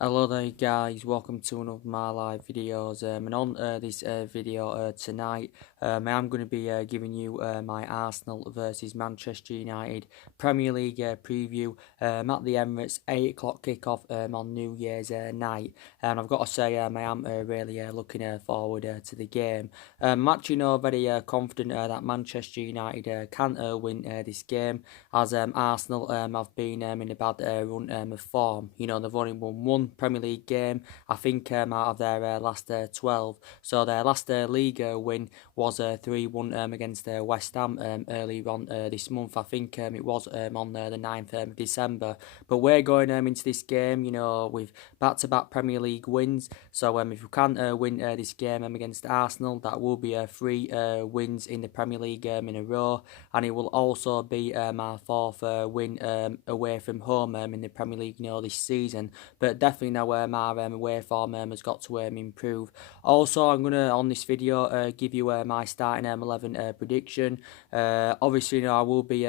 Hello there guys, welcome to one of my live videos and on this video tonight I am going to be giving you my Arsenal versus Manchester United Premier League preview at the Emirates 8 o'clock kickoff on New Year's night, and I've got to say I am really looking forward to the game. I'm actually very confident that Manchester United can win this game, as Arsenal have been in a bad run of form. They've only won one Premier League game, I think, out of their last 12. So their last league win was 3-1 against West Ham earlier on this month. I think it was on the 9th of December. But we're going into this game, with back-to-back Premier League wins. So if we can win this game against Arsenal, that will be 3 wins in the Premier League in a row, and it will also be our fourth win away from home in the Premier League this season. But definitely now our away form has got to improve. Also, I'm going to, on this video, give you my starting 11 prediction. Obviously, I will be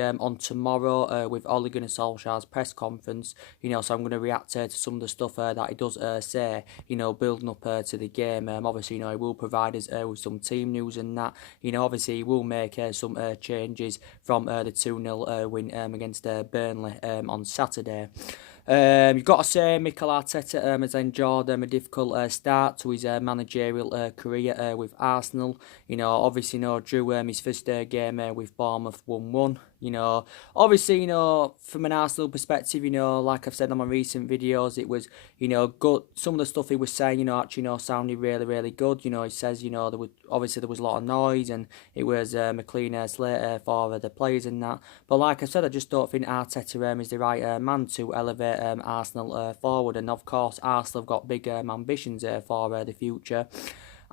on tomorrow with Ole Gunnar Solskjaer's press conference, so I'm going to react to some of the stuff that he does say, building up to the game. Obviously, he will provide us with some team news and that. Obviously, he will make some changes from the 2-0 win against Burnley on Saturday. You've got to say Mikel Arteta has enjoyed a difficult start to his managerial career with Arsenal. Obviously, drew his first game with Bournemouth 1-1. Obviously, from an Arsenal perspective, like I've said on my recent videos, it was, good. Some of the stuff he was saying, actually, sounded really, really good. He says, there was a lot of noise and it was a clean slate for the players and that. But like I said, I just don't think Arteta is the right man to elevate Arsenal forward. And of course, Arsenal have got big ambitions for the future.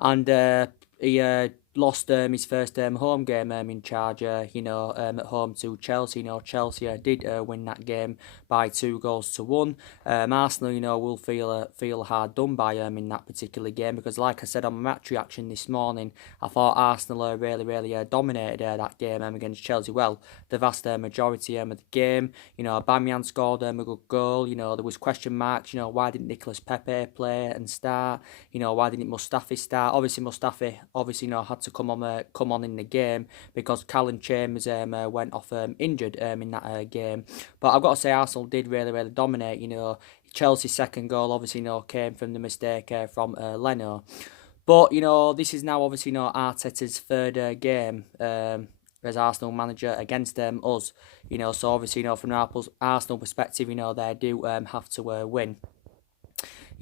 And he lost his first home game in charge, at home to Chelsea. Chelsea did win that game by 2-1. Arsenal, will feel hard done by in that particular game, because, like I said on my match reaction this morning, I thought Arsenal really dominated that game against Chelsea. Well, the vast majority of the game. Aubameyang scored a good goal. There was question marks. Why didn't Nicolas Pepe play and start? Why didn't Mustafi start? Obviously, Mustafi had to come on in the game because Callum Chambers went off injured in that game. But I've got to say, Arsenal did really dominate. Chelsea's second goal obviously came from the mistake from Leno. But this is now obviously Arteta's third game as Arsenal manager against us. So obviously from an Arsenal perspective, they do have to win.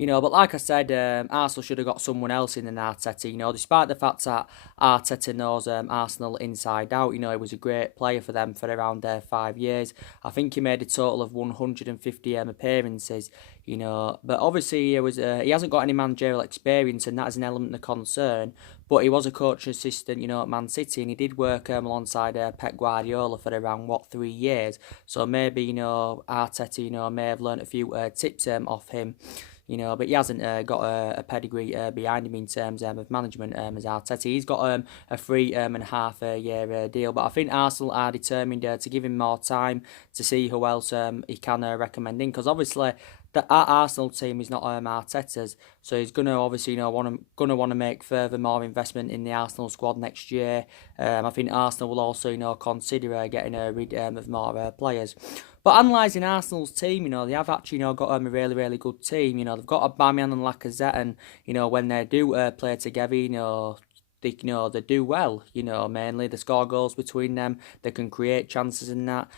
But like I said, Arsenal should have got someone else in than Arteta. Despite the fact that Arteta knows Arsenal inside out. He was a great player for them for around 5 years. I think he made a total of 150 appearances. But obviously he hasn't got any managerial experience, and that is an element of concern. But he was a coach assistant, at Man City, and he did work alongside Pep Guardiola for around 3 years. So maybe Arteta may have learnt a few tips off him. But he hasn't got a pedigree behind him in terms of management as Arteta. He's got a 3.5 year deal, but I think Arsenal are determined to give him more time to see who else he can recommend in, because obviously our Arsenal team is not Arteta's, so he's gonna obviously want to make further more investment in the Arsenal squad next year. I think Arsenal will also consider getting rid of more players. But analysing Arsenal's team, they have actually got a really good team. They've got Aubameyang and Lacazette, and when they do play together, they do well. Mainly they score goals between them. They can create chances in that.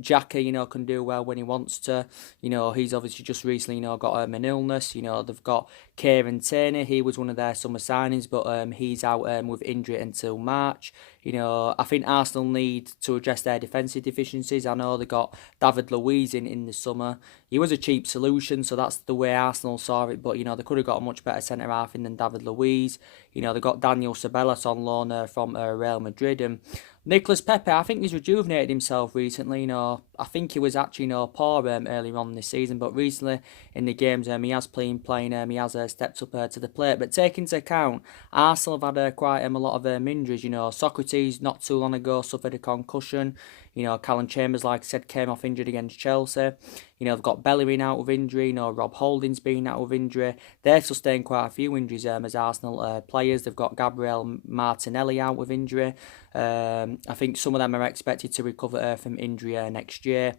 Xhaka, can do well when he wants to. He's obviously just recently, got an illness. They've got Kieran Tierney. He was one of their summer signings, but he's out with injury until March. I think Arsenal need to address their defensive deficiencies. I know they got David Luiz in the summer. He was a cheap solution, so that's the way Arsenal saw it. But, they could have got a much better centre-half in than David Luiz. They got Daniel Ceballos on loan from Real Madrid. And Nicolas Pepe, I think he's rejuvenated himself recently. I think he was actually poor earlier on this season, but recently in the games he has playing, he has stepped up to the plate. But taking into account, Arsenal have had quite a lot of injuries. Socrates not too long ago suffered a concussion. You know, Callum Chambers, like I said, came off injured against Chelsea. You know, they've got Bellerin out with injury. You know, Rob Holding's been out with injury. They've sustained quite a few injuries as Arsenal players. They've got Gabriel Martinelli out with injury. I think some of them are expected to recover from injury next year.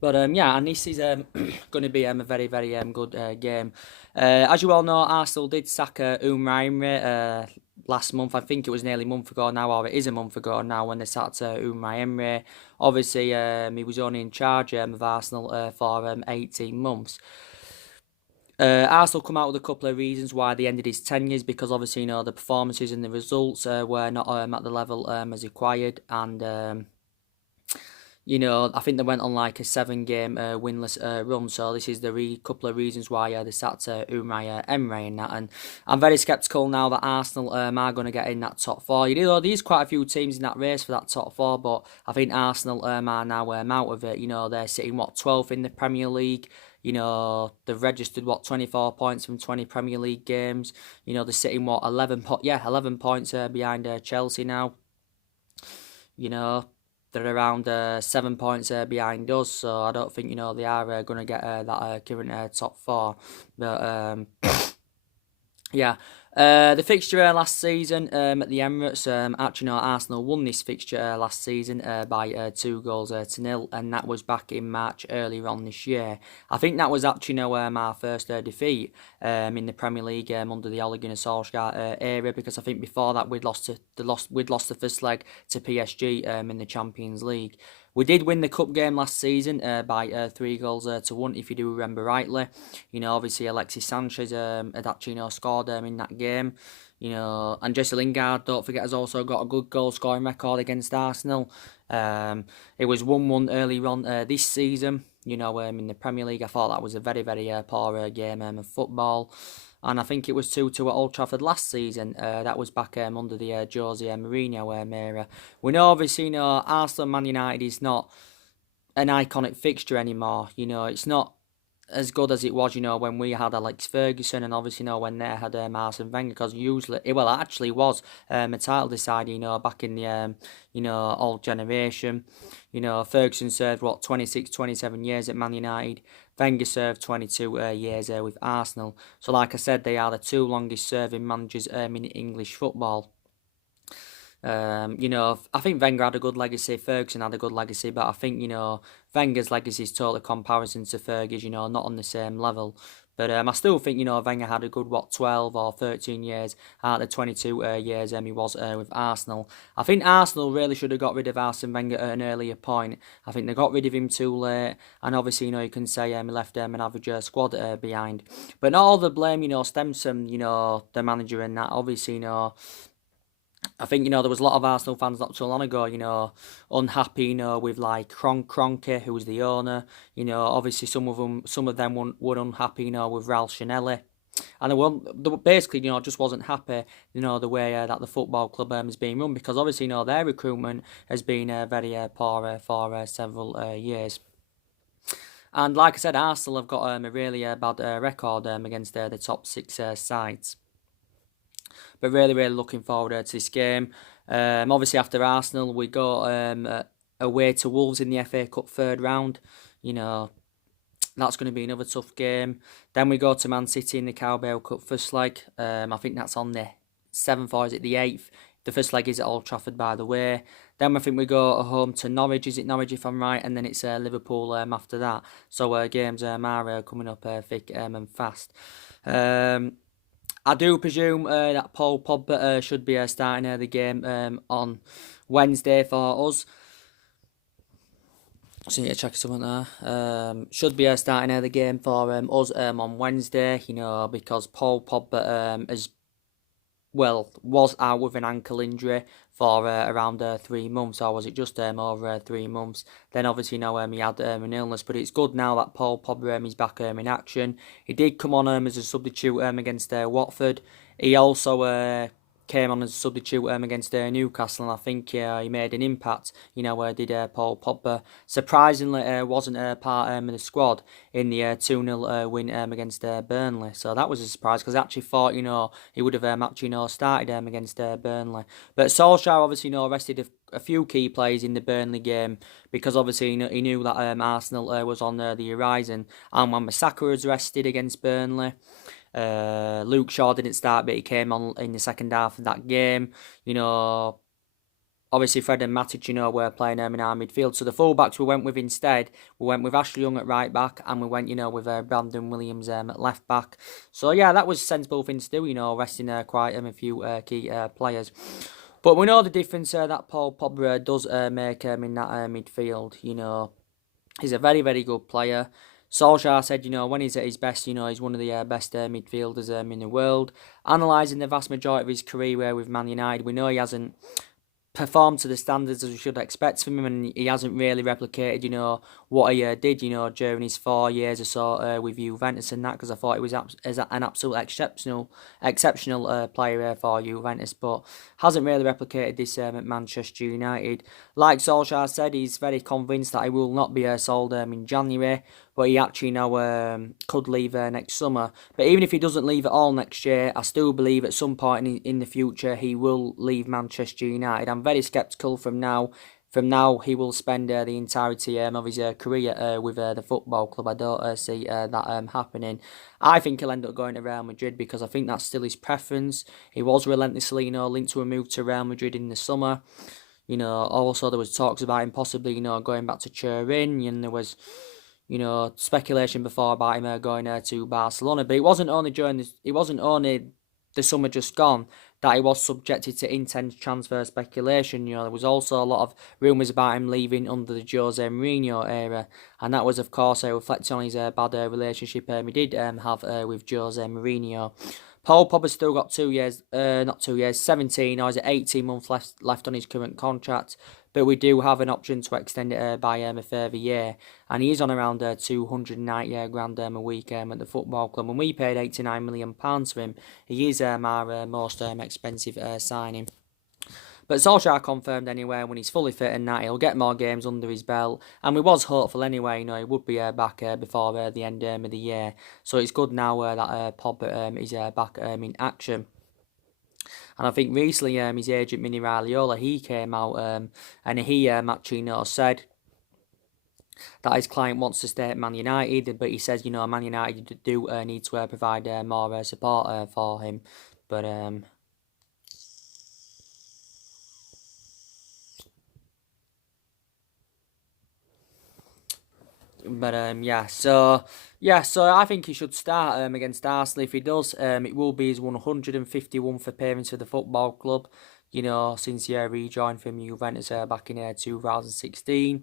But yeah, and this is going to be a very, very good game. As you all know, Arsenal did sack Unai Emery last month. I think it was nearly a month ago now, or it is a month ago now when they sacked Unai Emery. Obviously, he was only in charge of Arsenal for 18 months. Arsenal come out with a couple of reasons why they ended his tenures, because obviously, you know, the performances and the results were not at the level as required, and you know, I think they went on like a 7-game winless run. So this is the couple of reasons why they sacked Unai Emery and that. And I'm very sceptical now that Arsenal are going to get in that top 4. You know, there's quite a few teams in that race for that top 4, but I think Arsenal are now out of it. You know, they're sitting 12th in the Premier League. You know, they've registered 24 points from 20 Premier League games. You know, they're sitting 11 points behind Chelsea now. You know, they're around 7 points behind us, so I don't think, you know, they are going to get that current top 4. But yeah, the fixture last season at the Emirates, actually, no, Arsenal won this fixture last season by 2 goals to 0, and that was back in March earlier on this year. I think that was actually, you know, our first defeat in the Premier League under the Ole Gunnar Solskjaer era, because I think before that we'd lost the first leg to PSG in the Champions League. We did win the cup game last season by 3 goals to 1, if you do remember rightly. You know, obviously Alexis Sanchez had actually, you know, scored in that game. You know, and Jesse Lingard, don't forget, has also got a good goal scoring record against Arsenal. It was 1-1 earlier on this season. You know, in the Premier League, I thought that was a very, very poor game of football. And I think it was 2-2 at Old Trafford last season. That was back under the Jose Mourinho era. We know, obviously, you know, Arsenal Man United is not an iconic fixture anymore. You know, it's not as good as it was, you know, when we had Alex Ferguson, and obviously, you know, when they had Arsene Wenger, because usually, well, it actually was a title decider, you know, back in the, you know, old generation. You know, Ferguson served, 26, 27 years at Man United. Wenger served 22 years with Arsenal. So, like I said, they are the 2 longest serving managers in English football. You know, I think Wenger had a good legacy, Ferguson had a good legacy, but I think, you know, Wenger's legacy is totally comparison to Fergie's, you know, not on the same level. But I still think, you know, Wenger had a good, 12 or 13 years out of the 22 years he was with Arsenal. I think Arsenal really should have got rid of Arsene Wenger at an earlier point. I think they got rid of him too late. And obviously, you know, you can say he left an average squad behind. But not all the blame, you know, stems from, you know, the manager and that. Obviously, you know, I think, you know, there was a lot of Arsenal fans not too long ago, you know, unhappy, you know, with like Kroenke, who was the owner. You know, obviously some of them were unhappy, you know, with Ralph Schnelli. And they basically, you know, just wasn't happy, you know, the way that the football club is being run, because obviously, you know, their recruitment has been very poor for several years. And like I said, Arsenal have got a really bad record against the top 6 sides. But really, really looking forward to this game. Obviously, after Arsenal, we go away to Wolves in the FA Cup 3rd round. You know, that's going to be another tough game. Then we go to Man City in the Carabao Cup first leg. I think that's on the 7th, or is it the 8th? The first leg is at Old Trafford, by the way. Then I think we go home to Norwich. Is it Norwich, if I'm right? And then it's Liverpool after that. So games are coming up thick and fast. I do presume that Paul Pogba should be starting the game on Wednesday for us. So yeah, check something there. Should be starting the game for us on Wednesday. You know, because Paul Pogba was out with an ankle injury for around 3 months, or was it just over 3 months? Then obviously, you know, he had an illness, but it's good now that Paul Pogba is back in action. He did come on as a substitute against Watford. He also came on as a substitute against Newcastle, and I think he made an impact. Did Paul Pogba. Surprisingly, wasn't part of the squad in the 2-0 win against Burnley. So that was a surprise, because I actually thought, he would have actually, started against Burnley. But Solskjaer obviously, rested a few key players in the Burnley game, because obviously he knew that Arsenal was on the horizon. And when Wan-Bissaka was rested against Burnley, Luke Shaw didn't start, but he came on in the second half of that game. Obviously Fred and Matic, were playing in our midfield. So the fullbacks we went with instead, we went with Ashley Young at right back, and we went, with Brandon Williams at left back. So yeah, that was a sensible thing to do, resting quite a few key players. But we know the difference that Paul Pogba does make in that midfield. He's a very, very good player. Solskjaer said, when he's at his best, he's one of the best midfielders in the world. Analysing the vast majority of his career with Man United, we know he hasn't performed to the standards as we should expect from him, and he hasn't really replicated, what he did, during his 4 years or so with Juventus and that, because I thought he was an absolute exceptional player for Juventus, but hasn't really replicated this at Manchester United. Like Solskjaer said, he's very convinced that he will not be sold in January, but he actually now could leave next summer. But even if he doesn't leave at all next year, I still believe at some point in the future he will leave Manchester United. I'm very sceptical from now. From now, he will spend the entirety of his career with the football club. I don't see that happening. I think he'll end up going to Real Madrid, because I think that's still his preference. He was relentlessly, linked to a move to Real Madrid in the summer. Also there was talks about him possibly, going back to Turin, and there was, speculation before about him going to Barcelona. But it wasn't only the summer just gone that he was subjected to intense transfer speculation. There was also a lot of rumours about him leaving under the Jose Mourinho era, and that was, of course, reflecting on his bad relationship he did have with Jose Mourinho. Paul Pogba's still got 17, or is it 18 months left on his current contract, but we do have an option to extend it by a further year, and he is on around 290 grand a week at the football club, and we paid £89 million for him. He is our most expensive signing. But Solskjaer confirmed anyway, when he's fully fit and that, he'll get more games under his belt. And we was hopeful anyway, he would be back before the end of the year. So it's good now that Pogba is back in action. And I think recently his agent, Mini Raiola, he came out and he actually said that his client wants to stay at Man United, but he says, Man United do need to provide more support for him. But so I think he should start against Arsenal. If he does, it will be his 151st appearance for the football club, since he rejoined from Juventus back in 2016.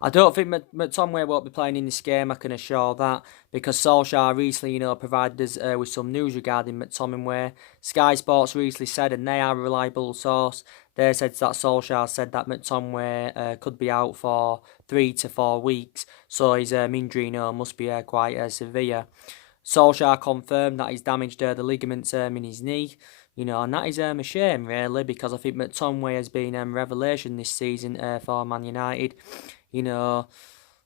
I don't think McTominay won't be playing in this game, I can assure that, because Solskjaer recently, provided us with some news regarding McTominay. Sky Sports recently said, and they are a reliable source, they said that Solskjaer said that McTominay could be out for 3 to 4 weeks, so his injury must be quite severe. Solskjaer confirmed that he's damaged the ligaments in his knee, and that is a shame, really, because I think McTominay has been a revelation this season for Man United.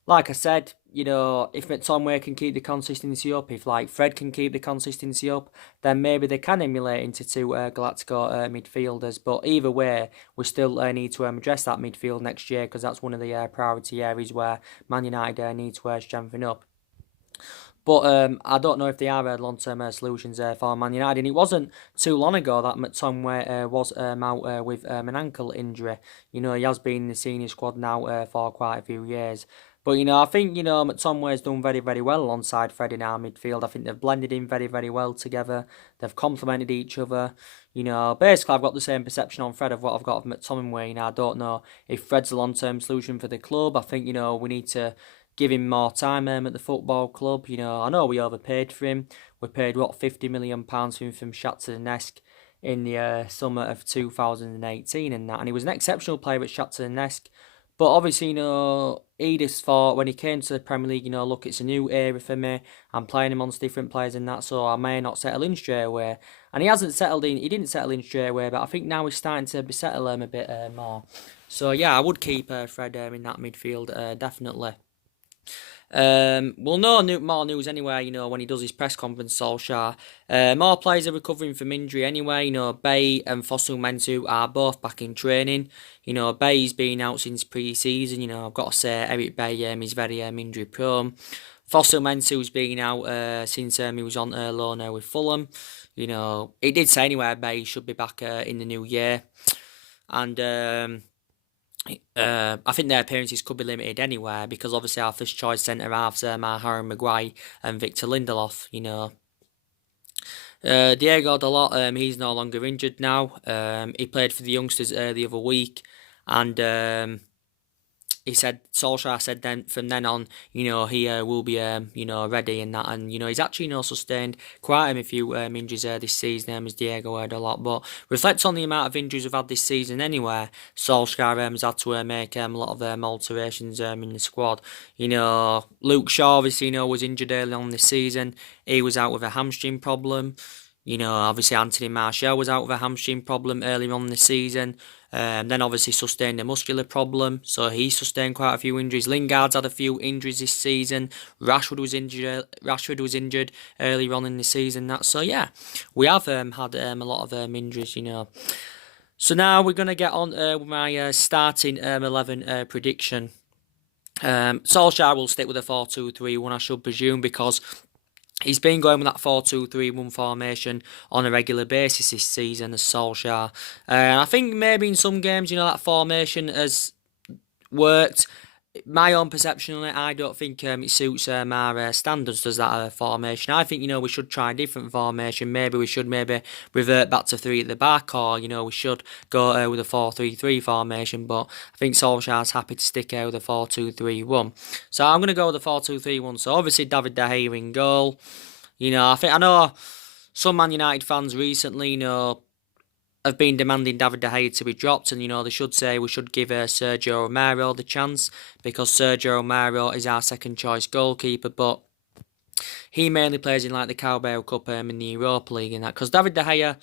Like I said, if McTominay can keep the consistency up, if Fred can keep the consistency up, then maybe they can emulate into two Galactico midfielders. But either way, we still need to address that midfield next year, because that's one of the priority areas where Man United need to strengthen up. But I don't know if they are long-term solutions for Man United. And it wasn't too long ago that McTominay was out with an ankle injury. He has been in the senior squad now for quite a few years. But, I think, McTominay's done very, very well alongside Fred in our midfield. I think they've blended in very, very well together. They've complemented each other. Basically, I've got the same perception on Fred of what I've got of McTominay. I don't know if Fred's a long-term solution for the club. I think, we need to give him more time at the football club. I know we overpaid for him. We paid, £50 million for him from Shakhtar Donetsk in the summer of 2018 and that. And he was an exceptional player at Shakhtar Donetsk. But obviously, he just thought when he came to the Premier League, look, it's a new era for me. I'm playing amongst different players and that, so I may not settle in straight away. and he hasn't settled in. He didn't settle in straight away, but I think now he's starting to settle a bit more. So yeah, I would keep Fred in that midfield, definitely. We'll know more news anyway, when he does his press conference, Solskjaer. More players are recovering from injury anyway. Bay and Fosu-Mensah are both back in training. Bay's been out since pre-season. I've got to say, Eric Bay is very injury prone. Fosu-Mensah's been out since he was on loan with Fulham. It did say anyway, Bay should be back in the new year. And I think their appearances could be limited anyway, because obviously our first choice centre halves are Harry Maguire and Victor Lindelof. Diego Dalot, he's no longer injured now. He played for the youngsters the other week, and Solskjaer said then from then on, he will be ready in that, and he's actually sustained quite a few injuries this season, as Diego had a lot, but reflects on the amount of injuries we've had this season anyway. Solskjaer has had to make a lot of alterations in the squad. Luke Shaw obviously was injured early on this season. He was out with a hamstring problem. Obviously Anthony Martial was out with a hamstring problem earlier on this season. Then obviously sustained a muscular problem, so he sustained quite a few injuries. Lingard's had a few injuries this season. Rashford was injured earlier on in the season. So yeah, we have had a lot of injuries. So now we're gonna get on with my starting 11 prediction. Solskjaer will stick with a 4-2-3-1, I should presume, because he's been going with that 4-2-3-1 formation on a regular basis this season as Solskjaer. I think maybe in some games, that formation has worked. My own perception on it, I don't think it suits our standards, does that formation. I think, we should try a different formation. Maybe we should revert back to 3 at the back, or, we should go with a 4-3-3 formation. But I think Solskjaer's happy to stick out with a 4-2-3-1. So I'm going to go with a 4-2-3-1. So obviously David De Gea in goal. I know some Man United fans recently, have been demanding David De Gea to be dropped, and they should say we should give Sergio Romero the chance, because Sergio Romero is our second choice goalkeeper, but he mainly plays in like the Carabao Cup in the Europa League and that, because David De Gea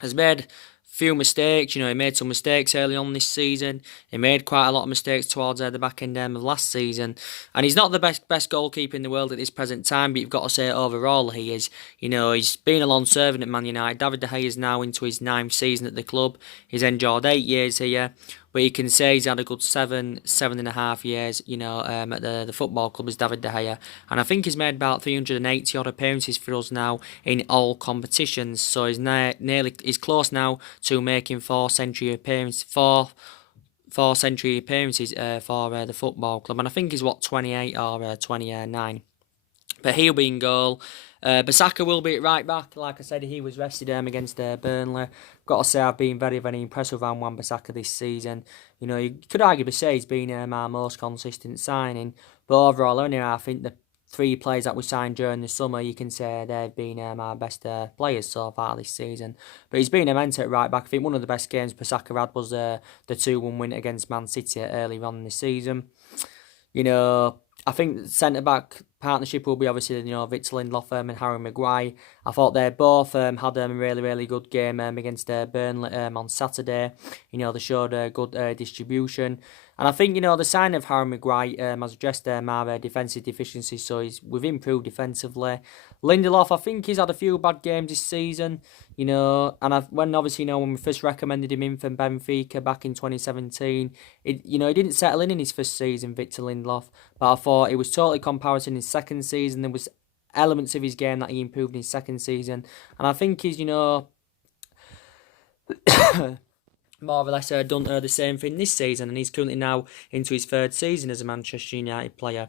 has made few mistakes. He made some mistakes early on this season. He made quite a lot of mistakes towards the back end of last season, and he's not the best goalkeeper in the world at this present time. But you've got to say overall he is. He's been a long servant at Man United. David De Gea is now into his 9th season at the club. He's enjoyed 8 years here, but you can say he's had a good 7.5 years, at the football club as David De Gea. And I think he's made about 380 odd appearances for us now in all competitions. So he's close now to making 4 century appearances for the football club. And I think he's 28 or 29. But he'll be in goal. Bissaka will be at right back. Like I said, he was rested against Burnley. Got to say, I've been very, very impressed with Wan-Bissaka this season. You could arguably say he's been our most consistent signing. But overall, only I think the 3 players that we signed during the summer, you can say they've been our best players so far this season. But he's been immense at right back. I think one of the best games Bissaka had was the 2-1 win against Man City early on in the season. I think the centre-back partnership will be obviously, Victor Lindelof and Harry Maguire. I thought they both had a really, really good game against Burnley on Saturday. They showed a good distribution. And I think, the sign of Harry Maguire has addressed our defensive deficiencies, so we've improved defensively. Lindelof, I think he's had a few bad games this season, and when we first recommended him in from Benfica back in 2017, he didn't settle in his first season, Victor Lindelof, but I thought it was totally comparison in his second season. There was elements of his game that he improved in his second season, and I think he's, more or less done the same thing this season, and he's currently now into his 3rd season as a Manchester United player.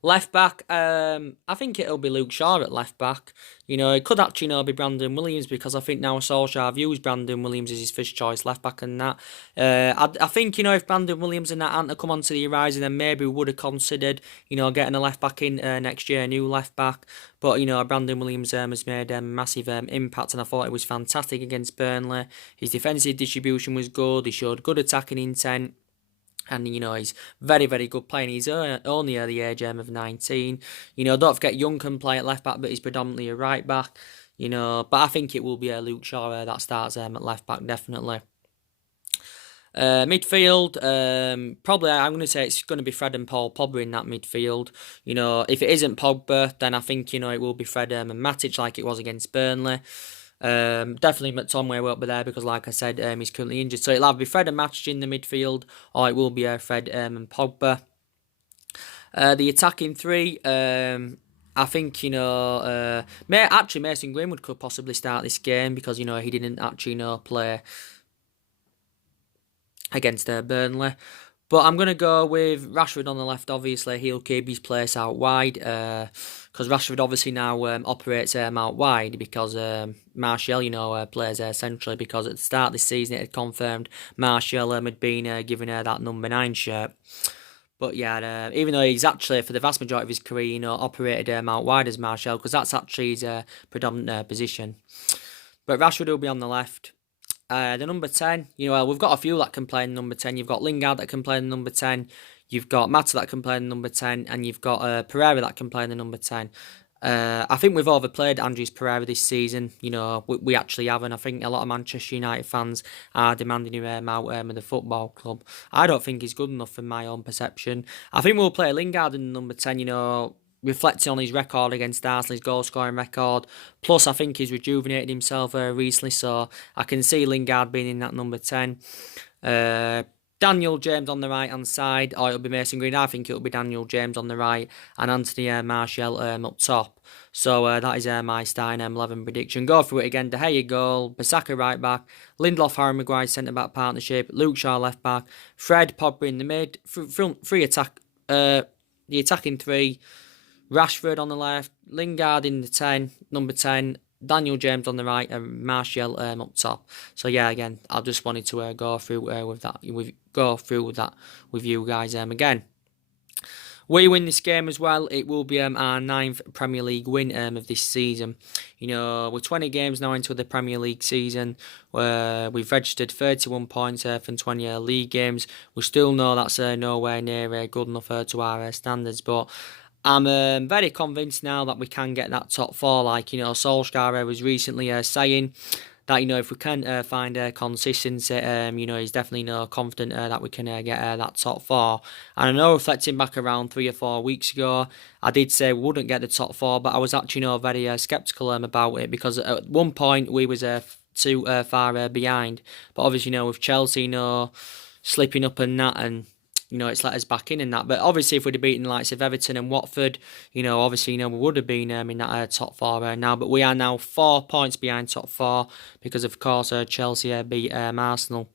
Left back, I think it'll be Luke Shaw at left back. It could actually be Brandon Williams, because I think now Solskjaer views Brandon Williams as his first choice left back and that. I think, if Brandon Williams and that hadn't come onto the horizon, then maybe we would have considered, getting a left back in next year, a new left back. But, Brandon Williams has made a massive impact, and I thought it was fantastic against Burnley. His defensive distribution was good. He showed good attacking intent. And, he's very, very good playing. He's only at the age of 19. Don't forget, Young can play at left back, but he's predominantly a right back. you know. But I think it will be Luke Shaw that starts at left back, definitely. Midfield, probably I'm going to say it's going to be Fred and Paul Pogba in that midfield. You know, if it isn't Pogba, then I think, you know, it will be Fred and Matic like it was against Burnley. Definitely McTominay won't be there because, like I said, he's currently injured. So it'll either be Fred and Matic in the midfield, or it will be Fred and Pogba. The attacking three, I think, you know, actually Mason Greenwood could possibly start this game because, you know, he didn't actually, you know, play against Burnley. But I'm going to go with Rashford on the left, obviously. He'll keep his place out wide because Rashford obviously now operates out wide because Martial, you know, plays centrally because at the start of this season it had confirmed Martial had been given that number 9 shirt. But yeah, even though he's actually, for the vast majority of his career, you know, operated out wide as Martial because that's actually his predominant position. But Rashford will be on the left. The number 10, you know, well, we've got a few that can play in number 10. You've got Lingard that can play in number 10. You've got Mata that can play in number 10. And you've got Pereira that can play in the number 10. I think we've overplayed Andrews Pereira this season. You know, we actually have. And I think a lot of Manchester United fans are demanding him out of the football club. I don't think he's good enough in my own perception. I think we'll play Lingard in number 10, you know, reflecting on his record against Arsenal, his goal-scoring record. Plus, I think he's rejuvenated himself recently, so I can see Lingard being in that number 10. Daniel James on the right-hand side, or it'll be Mason Green. I think it'll be Daniel James on the right, and Anthony Martial up top. So that is my starting 11 prediction. Go through it again. De Gea goal, Bissaka right back, Lindelof, Harry Maguire centre-back partnership, Luke Shaw left back, Fred, Pogba in the mid, free attack, the attacking three, Rashford on the left, Lingard in the 10, number 10, Daniel James on the right, and Martial up top. So yeah, again, I just wanted to go through with that with you guys again. We win this game as well, it will be our 9th Premier League win of this season. You know, we're 20 games now into the Premier League season, where we've registered 31 points from 20 league games. We still know that's nowhere near good enough to our standards, but I'm very convinced now that we can get that top 4. Like, you know, Solskjaer was recently saying that, you know, if we can find consistency, you know, he's definitely confident that we can get that top 4. And I know, reflecting back around 3 or 4 weeks ago, I did say we wouldn't get the top 4, but I was actually, you know, very sceptical about it because at one point we was too far behind. But obviously, you know, with Chelsea, you know, slipping up and that, and you know, it's let us back in and that. But obviously, if we'd have beaten the likes of Everton and Watford, you know, obviously, you know, we would have been in that top 4 now. But we are now 4 points behind top 4 because, of course, Chelsea beat Arsenal.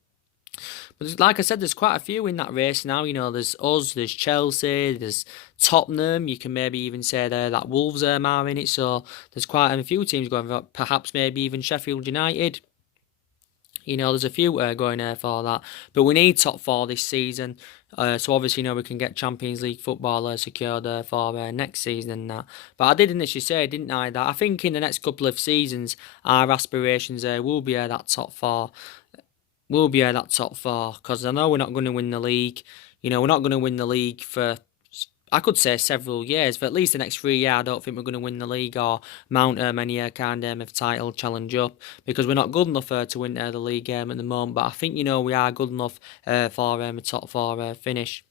But like I said, there's quite a few in that race now. You know, there's us, there's Chelsea, there's Tottenham. You can maybe even say there that Wolves are in it. So there's quite a few teams going for, perhaps maybe even Sheffield United. You know, there's a few going there for that. But we need top 4 this season. So obviously, you know, we can get Champions League football secured for next season and that. But I did initially say, didn't I, that I think in the next couple of seasons, our aspirations will be that top 4. We'll be that top 4. Because I know we're not going to win the league. You know, we're not going to win the league for, I could say, several years. For at least the next 3 years, I don't think we're going to win the league or mount any kind of title challenge up because we're not good enough to win the league at the moment. But I think, you know, we are good enough for a top 4 finish.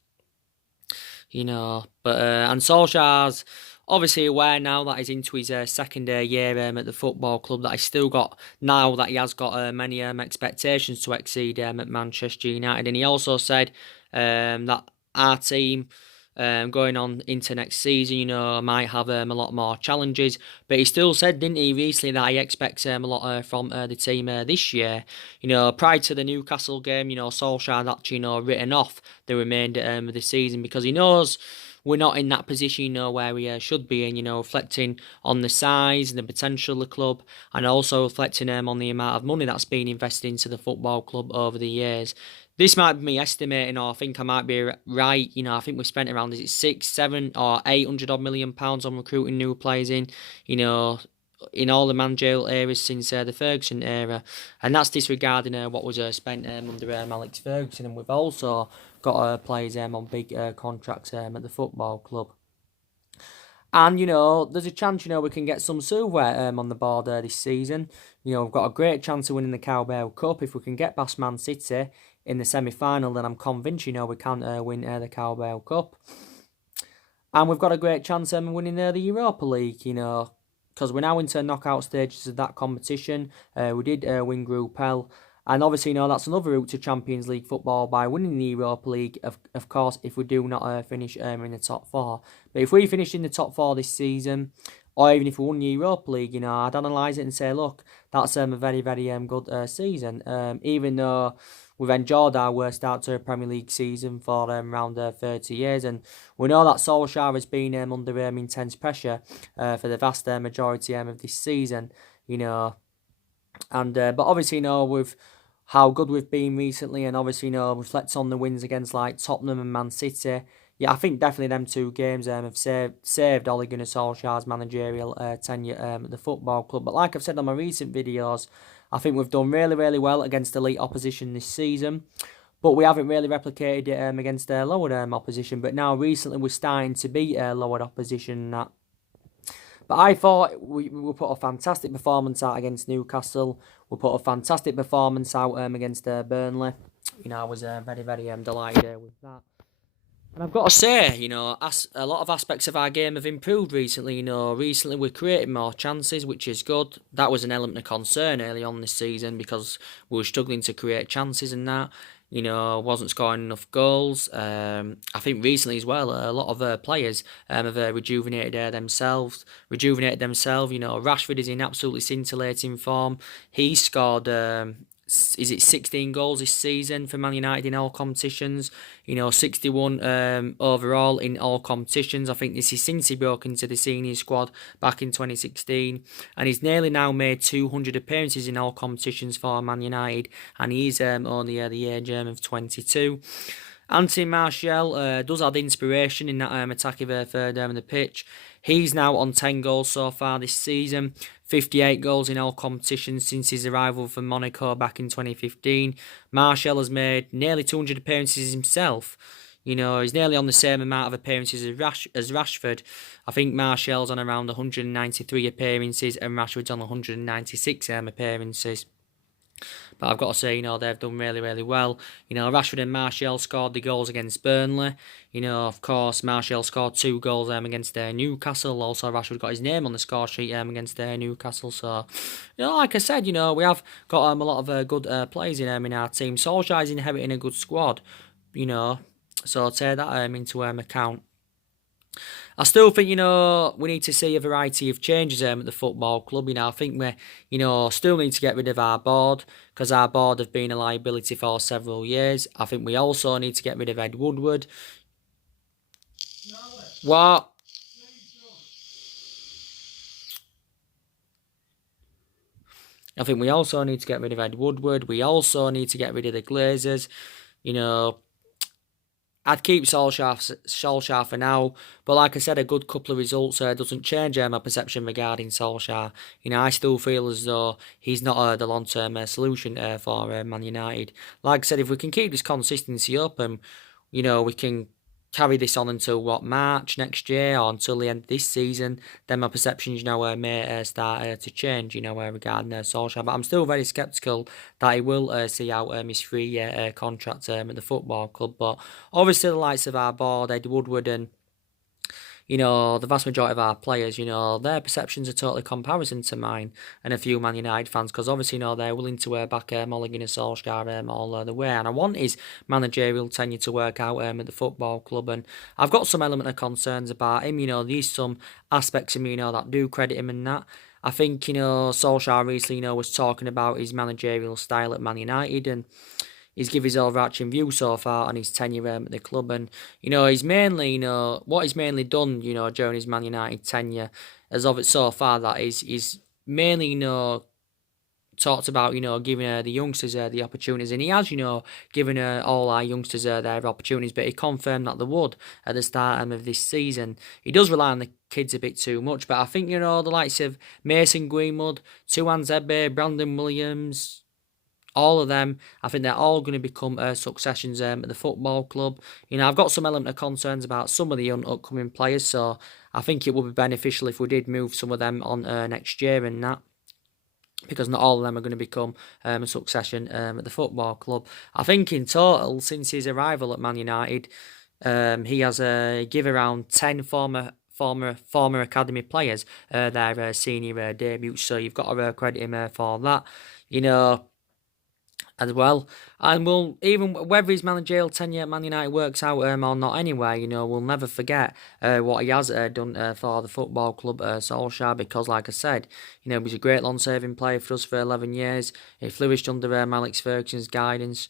You know, but and Solskjaer's obviously aware now that he's into his second year at the football club, that he's still got, now that he has got many expectations to exceed at Manchester United. And he also said that our team, going on into next season, you know, might have a lot more challenges. But he still said, didn't he, recently, that he expects a lot from the team this year. You know, prior to the Newcastle game, you know, Solskjaer had actually, you know, written off the remainder of the season because he knows we're not in that position, you know, where we should be in, you know, reflecting on the size and the potential of the club, and also reflecting on the amount of money that's been invested into the football club over the years. This might be me estimating, or I think I might be right. You know, I think we spent around, is it 6, 7 or 800 odd million pounds on recruiting new players in, you know, in all the managerial eras since the Ferguson era. And that's disregarding what was spent under Alex Ferguson. And we've also got players on big contracts at the football club. And, there's a chance, we can get some silverware on the board this season. We've got a great chance of winning the Carabao Cup. If we can get past Man City in the semi-final, then I'm convinced, we can win the Carabao Cup. And we've got a great chance of winning the Europa League, because we're now into knockout stages of that competition. We did win Group L. And obviously, that's another route to Champions League football by winning the Europa League, of course, if we do not finish in the top four. But if we finish in the top four this season, or even if we won the Europa League, I'd analyse it and say, look, that's a very, very good season. Even though we've enjoyed our worst start to a Premier League season for around 30 years. And we know that Solskjaer has been under intense pressure for the vast majority of this season, And but obviously, with how good we've been recently, and obviously, reflects on the wins against like Tottenham and Man City. Yeah, I think definitely them two games have saved Ole Gunnar Solskjaer's managerial tenure at the football club. But like I've said on my recent videos, I think we've done really, really well against elite opposition this season. But we haven't really replicated it against lower opposition. But now recently we're starting to beat lower opposition. But I thought we put a fantastic performance out against Newcastle. We put a fantastic performance out against Burnley. I was very, very delighted with that. And I've got to say, a lot of aspects of our game have improved recently. Recently we're creating more chances, which is good. That was an element of concern early on this season because we were struggling to create chances and that. Wasn't scoring enough goals. I think recently as well, a lot of players have rejuvenated themselves. Rashford is in absolutely scintillating form. He scored, 16 goals this season for Man United in all competitions. 61 overall in all competitions. I think this is since he broke into the senior squad back in 2016. And he's nearly now made 200 appearances in all competitions for Man United. And he's only the age of 22. Anthony Martial does add inspiration in that attacking third on the pitch. He's now on 10 goals so far this season, 58 goals in all competitions since his arrival from Monaco back in 2015. Martial has made nearly 200 appearances himself. He's nearly on the same amount of appearances as Rashford. I think Martial's on around 193 appearances and Rashford's on 196 appearances. But I've got to say, they've done really, really well. Rashford and Martial scored the goals against Burnley. Of course, Martial scored 2 goals against Newcastle. Also, Rashford got his name on the score sheet against Newcastle. So, like I said, we have got a lot of good players in our team. Solskjaer's inheriting a good squad, So take that into account. I still think, we need to see a variety of changes at the football club. I think we, still need to get rid of our board because our board have been a liability for several years. I think we also need to get rid of Ed Woodward. What? I think we also need to get rid of Ed Woodward. We also need to get rid of the Glazers. I'd keep Solskjaer for now, but like I said, a good couple of results doesn't change my perception regarding Solskjaer. I still feel as though he's not the long-term solution for Man United. Like I said, if we can keep this consistency up and, we can carry this on until, March next year or until the end of this season, then my perceptions, may start to change, regarding Solskjaer. But I'm still very sceptical that he will see out his 3-year contract at the football club. But obviously the likes of our board, Ed Woodward and, the vast majority of our players, their perceptions are totally comparison to mine and a few Man United fans because obviously, they're willing to back Ole Gunnar Solskjaer all the way. And I want his managerial tenure to work out at the football club. And I've got some element of concerns about him. There's some aspects of me, that do credit him and that. I think, Solskjaer recently, was talking about his managerial style at Man United and he's given his overarching view so far on his tenure at the club. And, he's mainly, what he's mainly done, during his Man United tenure, as of it so far, that is, he's mainly, talked about, giving the youngsters the opportunities. And he has, given all our youngsters their opportunities, but he confirmed that they would at the start of this season. He does rely on the kids a bit too much, but I think, the likes of Mason Greenwood, Tuan Zebe, Brandon Williams, all of them, I think they're all going to become successions at the football club. You know, I've got some element of concerns about some of the upcoming players, so I think it would be beneficial if we did move some of them on next year and that, because not all of them are going to become a succession at the football club. I think in total, since his arrival at Man United, he has give around 10 former academy players their senior debut. So you've got to credit him for that. You know, as well. And we'll, even whether his managerial tenure at Man United works out or not anyway, you know, we'll never forget what he has done for the football club, Solskjaer, because like I said, you know, he was a great long-serving player for us for 11 years. He flourished under Alex Ferguson's guidance.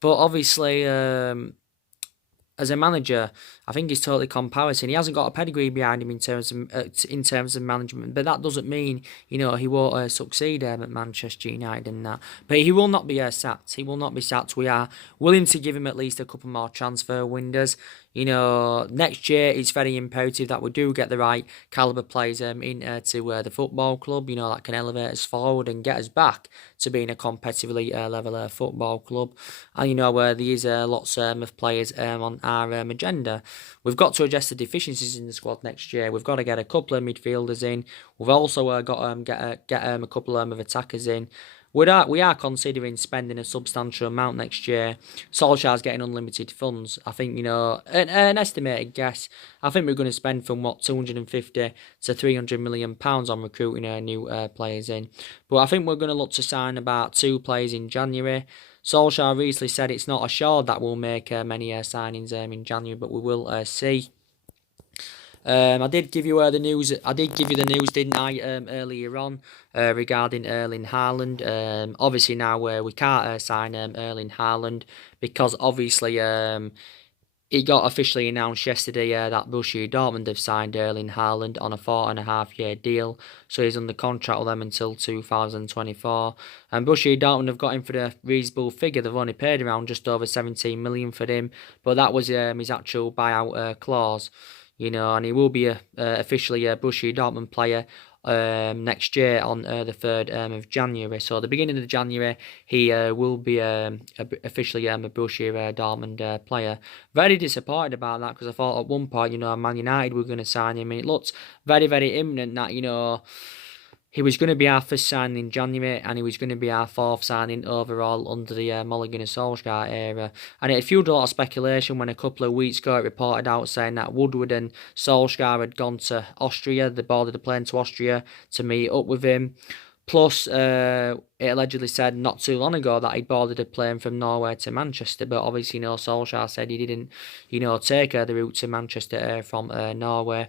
But obviously, as a manager, I think he's totally comparison. He hasn't got a pedigree behind him in terms of management, but that doesn't mean, you know, he won't succeed at Manchester United and that. But he will not be sacked. He will not be sacked. We are willing to give him at least a couple more transfer windows. You know, next year it's very imperative that we do get the right calibre players into the football club, you know, that can elevate us forward and get us back to being a competitively level football club. And, you know, there is lots of players on our agenda. We've got to address the deficiencies in the squad next year. We've got to get a couple of midfielders in. We've also got to get a couple of attackers in. We are considering spending a substantial amount next year. Solskjaer's getting unlimited funds. I think, you know, an estimated guess, I think we're going to spend from 250 to 300 million pounds on recruiting new players in. But I think we're going to look to sign about 2 players in January. Solskjaer recently said it's not assured that we'll make many signings in January, but we will see. I did give you the news. I did give you the news, didn't I, earlier on regarding Erling Haaland. Obviously now we can't sign Erling Haaland because obviously it got officially announced yesterday that Borussia Dortmund have signed Erling Haaland on a 4.5-year deal, so he's under contract with them until 2024. And Borussia Dortmund have got him for the reasonable figure. They've only paid around just over 17 million for him, but that was his actual buyout clause. You know, and he will be officially a Borussia Dortmund player next year on the 3rd of January. So at the beginning of January, he will be officially a Borussia Dortmund player. Very disappointed about that because I thought at one point, you know, Man United were going to sign him, and it looked very, very imminent that, you know, he was going to be our first signing in January, and he was going to be our 4th signing overall under the Mulligan and Solskjaer era. And it fueled a lot of speculation when a couple of weeks ago it reported out saying that Woodward and Solskjaer had gone to Austria. They boarded a plane to Austria to meet up with him. Plus, it allegedly said not too long ago that he'd boarded a plane from Norway to Manchester, but obviously, you know, Solskjaer said he didn't, you know, take the route to Manchester from Norway.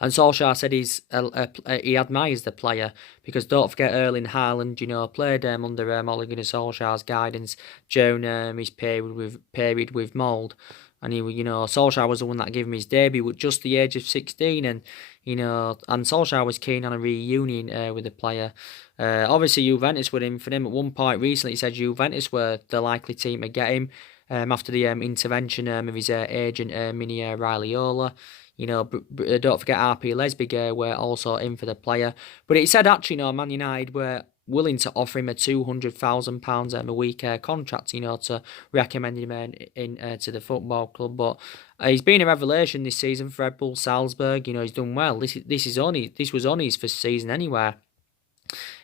And Solskjaer said he admires the player because don't forget Erling Haaland, you know, played under Ole Gunnar Solskjaer's guidance during his period with Mould. And you know, Solskjaer was the one that gave him his debut at just the age of 16, and you know, and Solskjaer was keen on a reunion with the player. Obviously, Juventus were in for him at one point recently. He said Juventus were the likely team to get him after the intervention of his agent Mini Raiola. You know, don't forget RP Leipzig were also in for the player. But it said actually, you know, Man United were willing to offer him a £200,000 a week contract, you know, to recommend him in to the football club. But he's been a revelation this season for Red Bull Salzburg. You know, he's done well. This was only his first season anywhere.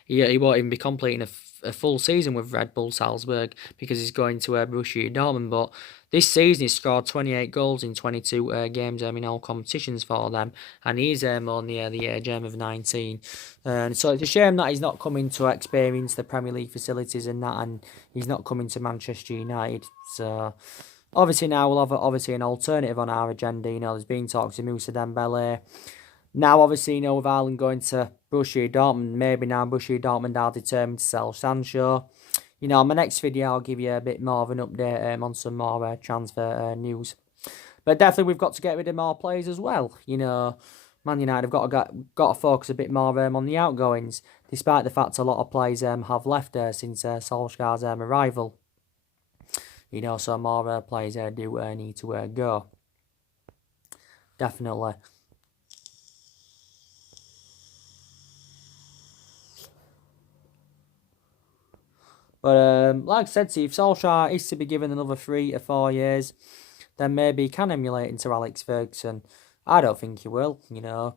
He won't even be completing a full season with Red Bull Salzburg because he's going to Borussia Dortmund. But this season he's scored 28 goals in 22 games in all competitions for them, and he's only the age of 19. And so it's a shame that he's not coming to experience the Premier League facilities and that, and he's not coming to Manchester United. So obviously now we'll have an alternative on our agenda. You know, there's been talks of Moussa Dembele. Now, obviously, you know, with Haaland going to Borussia Dortmund, maybe now Borussia Dortmund are determined to sell Sancho. You know, in my next video, I'll give you a bit more of an update on some more transfer news. But definitely, we've got to get rid of more players as well. You know, Man United have got to focus a bit more on the outgoings, despite the fact a lot of players have left since Solskjaer's arrival. You know, so more players do need to go. Definitely. But like I said to you, if Solskjaer is to be given another 3 to 4 years, then maybe he can emulate into Alex Ferguson. I don't think he will, you know.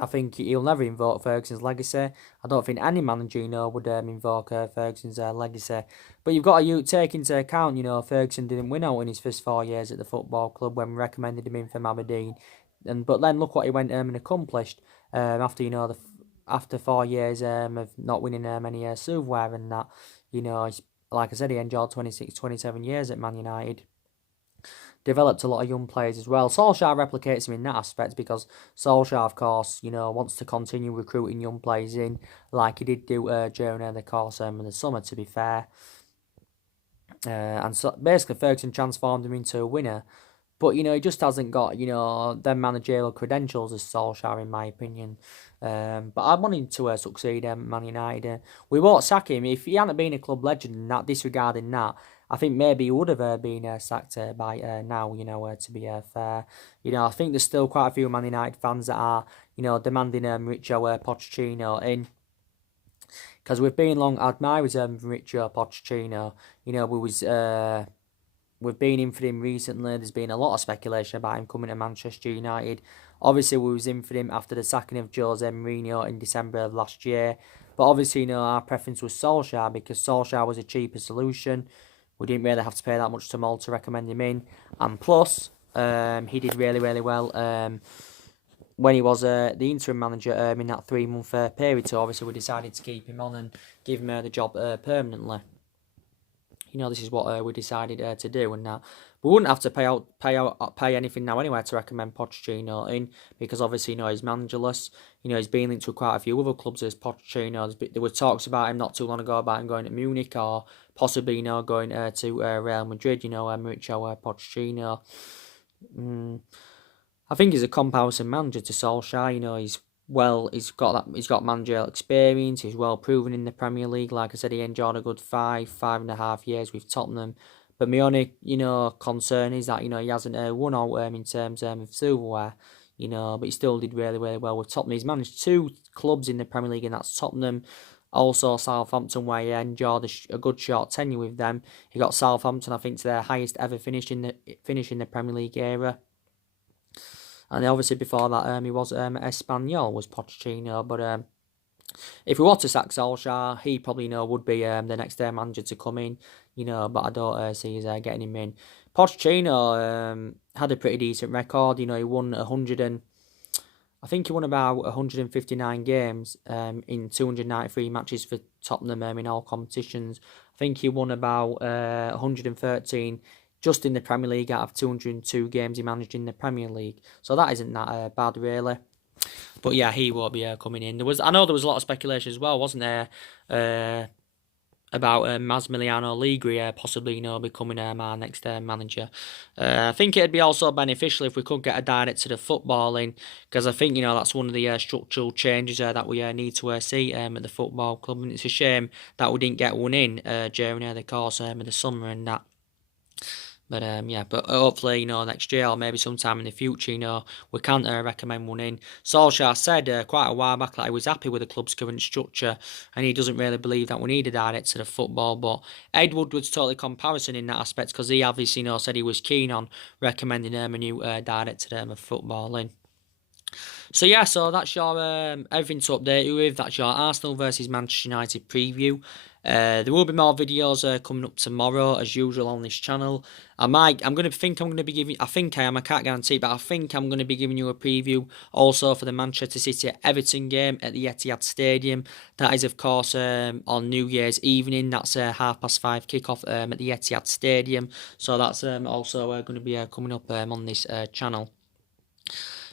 I think he'll never invoke Ferguson's legacy. I don't think any manager, you know, would invoke Ferguson's legacy. But you've got to take into account, you know, Ferguson didn't win out in his first 4 years at the football club when we recommended him in from Aberdeen. But then look what he went and accomplished after, you know, after 4 years of not winning any silverware and that. You know, like I said, he enjoyed 26, 27 years at Man United. Developed a lot of young players as well. Solskjaer replicates him in that aspect because Solskjaer, of course, you know, wants to continue recruiting young players in like he did do during the course in the summer, to be fair. And so basically Ferguson transformed him into a winner. But, you know, he just hasn't got, you know, them managerial credentials as Solskjaer, in my opinion. But I want him to succeed at Man United. We won't sack him. If he hadn't been a club legend and that, disregarding that, I think maybe he would have been sacked by now, you know, to be fair. You know, I think there's still quite a few Man United fans that are, you know, demanding Mauricio Pochettino in. Because we've been long admirers of Mauricio Pochettino. You know, we've been in for him recently. There's been a lot of speculation about him coming to Manchester United. Obviously, we was in for him after the sacking of Jose Mourinho in December of last year. But obviously, you know, our preference was Solskjaer because Solskjaer was a cheaper solution. We didn't really have to pay that much to Mold to recommend him in. And plus, he did really, really well when he was the interim manager in that 3-month period. So obviously, we decided to keep him on and give him the job permanently. You know, this is what we decided to do, and that we wouldn't have to pay anything now anyway to recommend Pochettino in because obviously, you know, he's managerless. You know, he's been linked to quite a few other clubs as Pochettino. There were talks about him not too long ago about him going to Munich or possibly, you know, going to Real Madrid. You know, Mauricio Pochettino. I think he's a comparison manager to Solskjaer. You know, he's got managerial experience. He's well proven in the Premier League. Like I said, he enjoyed a good 5.5 years with Tottenham. But my only, you know, concern is that, you know, he hasn't won out in terms of silverware. You know, but he still did really, really well with Tottenham. He's managed 2 clubs in the Premier League, and that's Tottenham. Also Southampton, where he enjoyed a good short tenure with them. He got Southampton, I think, to their highest ever finish in the Premier League era. And obviously before that, he was Espanyol, was Pochettino. But if we were to sack Solskjaer, he probably, you know, would be the next manager to come in. You know, but I don't see he's getting him in. Pochettino had a pretty decent record. You know, he won I think he won about 159 games in 293 matches for Tottenham in all competitions. I think he won about 113 just in the Premier League out of 202 games he managed in the Premier League. So that isn't that bad, really. But yeah, he won't be coming in. I know there was a lot of speculation as well, wasn't there? About Massimiliano Allegri possibly, you know, becoming our next manager. I think it'd be also beneficial if we could get a director of footballing, because I think, you know, that's one of the structural changes that we need to see at the football club, and it's a shame that we didn't get one in during the course of the summer and that. But yeah, but hopefully, you know, next year or maybe sometime in the future, you know, we can recommend one in. Solskjaer said quite a while back that he was happy with the club's current structure and he doesn't really believe that we need a director of football. But Ed Woodward's totally comparison in that aspect because he obviously, you know, said he was keen on recommending a new director of footballing. So yeah, so that's your everything to update you with. That's your Arsenal versus Manchester United preview. There will be more videos coming up tomorrow as usual on this channel. I think I'm going to be giving. I think I am. I can't guarantee, but I think I'm going to be giving you a preview also for the Manchester City Everton game at the Etihad Stadium. That is, of course, on New Year's evening. That's 5:30 kickoff at the Etihad Stadium. So that's also going to be coming up on this channel.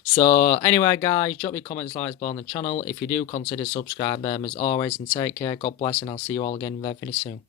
So anyway, guys, drop your comments, likes below on the channel. If you do, consider subscribing as always, and take care. God bless, and I'll see you all again very, very soon.